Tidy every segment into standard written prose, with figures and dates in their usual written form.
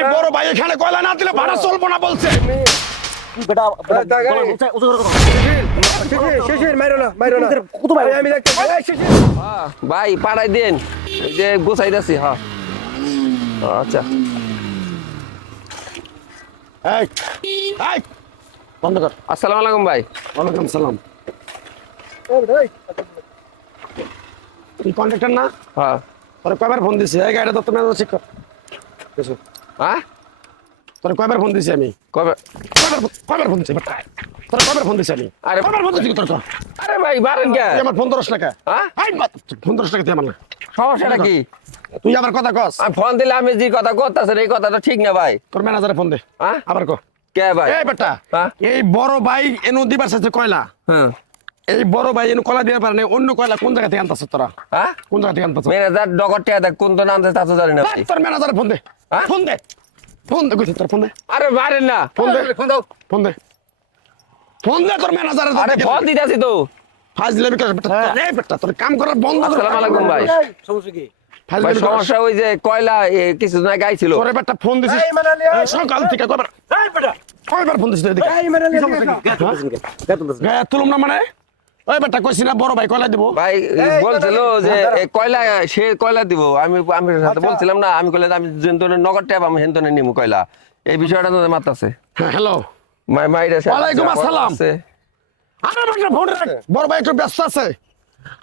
এই বড় ভাই এখানে কয়লা না দিলে ভাড়া চলবো না বলছে। বেটা শিশির মাইরো না আমি দেখতে ভাই পাঠাই দেন, এই যে গোছাইতেছি। হ্যাঁ আচ্ছা এই এই বন্ধ কর। আসসালামু আলাইকুম ভাই। ওয়ালাইকুম সালাম। তুই কন্ট্রাক্টর না? হ্যাঁ তোর কয়বার ফোন দিছি? এই গাড়িটা তো তুমি ঠিক কর। কিছু হ্যাঁ তোর কয়বার ফোন দিছি আমি? কবে? কয়বার ফোন দিছি বেটা? তোর কয়বার ফোন দিছি আমি? আরে কয়বার ফোন দিছি তোর? আরে ভাই বারেন কে? তুই আমার ফোন 10 টাকা। হ্যাঁ এই ফোন 10 টাকা তুই আমার না। সমস্যাটা কি? তুই আবার কথা কস। আমি ফোন দিলে আমি যে কথা করতেছেন এই কথাটা ঠিক না ভাই। তোর ম্যানেজারে ফোন দে। হ্যাঁ আবার কো। কে ভাই? এই বেটা হ্যাঁ? এই বড় ভাই এনু দিবার সাথে কয়লা। হ্যাঁ এই বড় ভাই এনু কয়লা দিতে পারে না, অন্য কয়লা কোন জায়গা থেকে আনতাছ তোরা? হ্যাঁ কোন জায়গা থেকে আনতাছ? ম্যানেজার ডগরটা দেখ কোন তো নাম তা তো জানি না ভাই। তোর ম্যানেজারে ফোন দে। হ্যাঁ? ফোন দে কইছি তোর ফোন দে। আরে বারেন না। ফোন দে ফোন দাও। ফোন দে তোর ম্যানেজারে। আরে ফোন দিতেছি তো। ফাজলামি কর বেটা। এই বেটা তোর কাম করার বন্ধ কর। আসসালামু আলাইকুম ভাই। সমস্যা কি ভাই ফাজলামি কর। সমস্যা ওই যে কয়লা কিছুদিন আগে আইছিল। তোরে বেটা ফোন দিছিস এই মানালি সকাল থেকে কয়বার এই বেটা ফোন দিছিস এদিকে? এই মানালি গায়ে তুলুম না মানে? ওই বেটা কইছি না বড় ভাই কয়লা দিব। ভাই বলছিল যে এই কয়লা সে কয়লা দিব। আমি সাথে বলছিলাম না, আমি কইলে আমি যেন্তনে নগদ ট্যাব আমি হেন্তনে নিমু কয়লা। এই বিষয়টা তো মাতাছে। হ্যাঁ হ্যালো মাইরা ওয়ালাইকুম আসসালাম। আরে বেটা ফোন রাখ, বড় ভাই একটু ব্যস্ত আছে।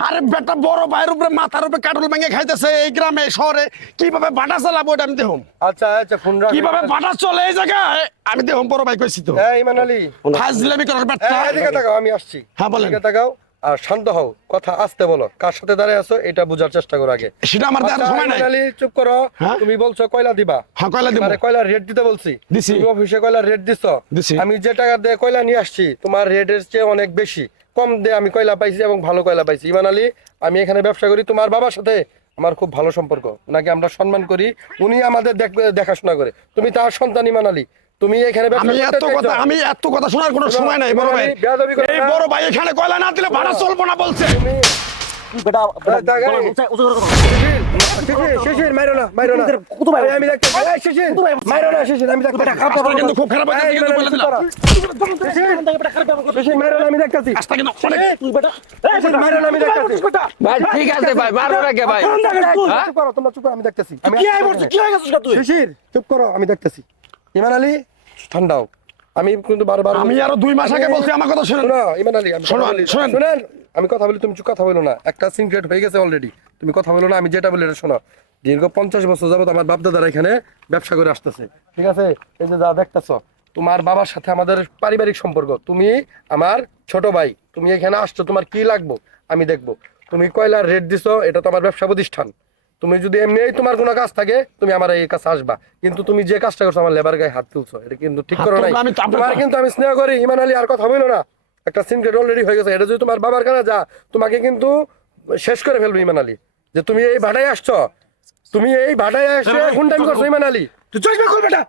আরে বেটা বড় ভাইয়ের উপরে মাথার উপরে কাটল ভেঙে খাইতেছে এই গ্রামে শহরে, কিভাবে বাটা চালাবো এটা আমি দেখুন। আচ্ছা ফোন রাখ কিভাবে বাটা চলে এই জায়গায় আমি দেখুন। বড় ভাই কইছি তো এই মানালি ফাজলামি করার বেটা। এদিকে তাকাও আমি আসছি। হ্যাঁ, বলেন। এদিকে তাকাও আর শান্ত হও, কথা আস্তে বলো। কার সাথে দাঁড়িয়ে আছো এটা বোঝার চেষ্টা করো আগে। সেটা আমার দেখার আচ্ছা, সময় নাই। মানালি চুপ করো। হ্যাঁ? তুমি বলছো কয়লা দিবা। হ্যাঁ কয়লা দিব। আরে কয়লা রেট দিতে বলছি। দিছি। তুমি অফিসে কয়লা রেট দিছো। দিছি। আমি যে টাকা দিয়ে কয়লা নিয়ে আসছি তোমার রেটের চেয়ে অনেক বেশি কম দিয়ে আমি কয়লা পাইছি এবং ভালো কয়লা পাইছি। ইমান আলী আমি এখানে ব্যবসা করি, তোমার বাবার সাথে আমার খুব ভালো সম্পর্ক, ওনাকে আমরা সম্মান করি, উনি আমাদের দেখাশোনা করে। তুমি তার সন্তান ইমান আলী, তুমি এখানে ব্যবসা করতে চাইছো। আমি এত কথা শোনার কোনো সময় নাই বড় ভাই। বেয়াদবি করো এই না। বড় ভাই এখানে কয়লা না দিলে ভাড়া চলবো না বলছে। বেটা শিশির মাইরো না আমি দেখতে শিশির মাইরো না শিশির আমি দেখতে রাস্তা কিন্তু খুব খারাপ হয়ে গেছে কিন্তু বলে দিলাম। শিশির মাইরো না আমি দেখতেছি রাস্তা কিন্তু অনেক শিশির মাইরো না আমি দেখতেছি ভাই ঠিক আছে ভাই, মারবো না কে ভাই? চুপ করো তোমরা চুপ করো আমি দেখতেছি শিশির চুপ করো আমি দেখতেছি ইমান আলী ঠান্ডা হও আমি কিন্তু বারবার আমি আরো 2 মাস আগে বলছি আমার কথা শুনুন। শোনো ইমান আলী শুনুন। শুনেন আমি কথা বলি তুমি চুপ কথা বলো না একটা সিক্রেট হয়ে গেছে অলরেডি তুমি কথা বলো না আমি যেটা বলি এটা শোনো দীর্ঘ 50 বছর যাবত আমার বাপ দাদারা এখানে ব্যবসা করে আসতেছে ঠিক আছে এই যে যা দেখতেছো তোমার বাবার সাথে আমাদের পারিবারিক সম্পর্ক তুমি আমার ছোট ভাই তুমি এখানে আসছো তোমার কি লাগবে আমি দেখবো তুমি কয়লার রেট দিছো এটা তো আমার ব্যবসা প্রতিষ্ঠান তুমি যদি এমনি তোমার কোনো কাজ থাকে তুমি আমার এই কাছে আসবা কিন্তু তুমি যে কাজটা করছো আমার লেবার গায়ে হাত তুলছো এটা কিন্তু ঠিক করো নাই তোমার কিন্তু আমি স্নেহ করি ইমান আলী আর কথা বলো না একটা সিনক্রেট অলরেডি হয়ে গেছে এটা যদি তোমার বাবার কাছে যা তোমাকে কিন্তু শেষ করে ফেলবে ইমান আলী যে তুমি এই ভাড়ায় আসছো তুমি এই ভাড়ায় এসে গুন্ডামি করছো ইমান আলী তুই চশমা খুল বেটা।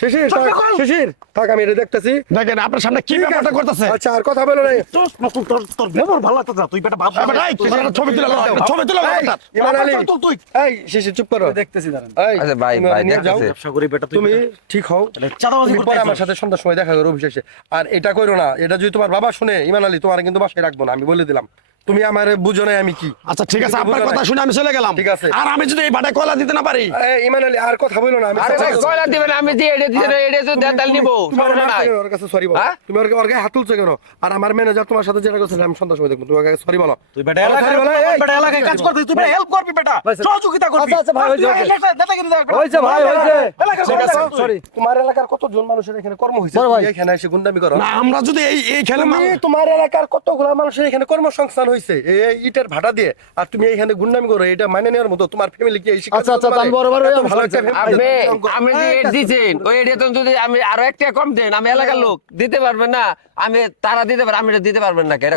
শিশির থাক আমি এটা দেখতেছি দেখেন আপনার সামনে কি ব্যাপারটা করতেছে। আচ্ছা আর কথা বলো না তোর ব্যবহার ভালো লাগতেছে না, তুই বেটা ভাব বেটা এই ছবি তুলে ছবি তুলে ইমান আলী তুই এই শিশির চুপ করো দেখতেছি দাঁড়ান এই আচ্ছা ভাই তুমি ভাই নিয়ে যাও। দেখতেছি। ব্যবসা করি বেটা তুমি ঠিক হও চাঁদাবাজি তুমি পরে আমার সাথে সন্ধ্যার সময় দেখা করো অফিসে আর এটা করো না এটা যদি তোমার বাবা শুনে ইমান আলী তোমার কিন্তু বাসায় রাখবো না আমি বলে দিলাম তুমি আমার বুঝো না আমি কি আচ্ছা ঠিক আছে আপনার কথা শুনে আমি চলে গেলাম। ঠিক আছে। আর আমি যদি এই ভাড়ায় কয়লা দিতে না পারি ইমান আলী আর কথা বলো না আমি আরে ভাই কয়লা দিবেন, আমি যে এড়ে দিছি এড়ে তো দেতাল নিব। সমস্যা নাই। ওর কাছে সরি বলো হ্যাঁ? তুমি ওর গায়ে হাত তুলছো কেন আর আমার ম্যানেজার তোমার সাথে যেটা করছিল আমি সন্ধ্যার সময় দেখবো তুমি ওর গায়ে সরি বলো তুই বেটা এলাকায় কাজ করছিস, তুই বেটা হেল্প করবি বেটা, সহযোগিতা করবি। আচ্ছা, ভাই, হয়েছে, হয়েছে ভাই হয়েছে ঠিক আছে সরি তোমার এলাকার কতজন মানুষের এখানে কর্ম হইছে তুমি এখানে এসে গুন্ডামি করো না আমরা যদি এই খেলে তুমি তোমার এলাকার কতগুলা মানুষের এখানে কর্মসংস্থান হইছে এই ইটের ভাড়া দিয়ে আর তুমি এখানে গুন্ডামি করো এটা মানে নেওয়ার মতো তোমার ফ্যামিলি কি এই শিক্ষা আমি বরাবর ভালো একটা আমি যে এড দিছেন ওই এডে তো যদি আমি আরো একটা কম দেন আমি এলাকার লোক দিতে পারবেন না, আমি তারা দিতে পারে আমি এটা দিতে পারবেন না কেন?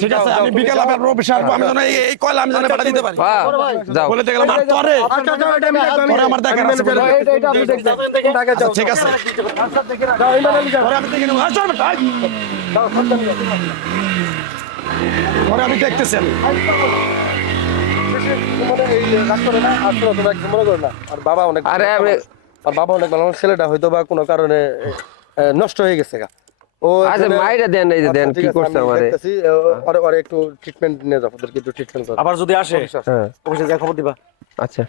ঠিক আছে আমি বিকেল আবার অফিসে আসবো আমি যেন এই কয়লা আমি যেন ভাড়া দিতে পারি। যাও বলে গেলাম আর তোরে আচ্ছা যাও এটা আমি দেখব তোরে আমার দেখার আছে। এটা আমি দেখব টাকা যাও ঠিক আছে যাও ইমান আলী যাও পরে আমি দেখে নেবো। আর চল বেটা, যাও সন্তান যাও পরে আমি দেখতেছি আমি। তোমার এই রাগ করে না আর তোমরা একদম মনে করো না আর বাবা অনেক আরে আমি আর বাবা অনেক ভালো, আমার ছেলেটা হয়তো বা কোনো কারণে নষ্ট হয়ে গেছে গা। ও আচ্ছা এখানে- মাইরা দেন, এই যে আচ্ছা, দেন ঠিক কি আছে, করছে আমি আমারে। দেখতেছি, ওরে একটু ট্রিটমেন্ট নিয়ে যাবো, ওদেরকে একটু ট্রিটমেন্ট করো। আবার যদি আসে অফিসে আসো। অফিসে যা খবর দিবা। আচ্ছা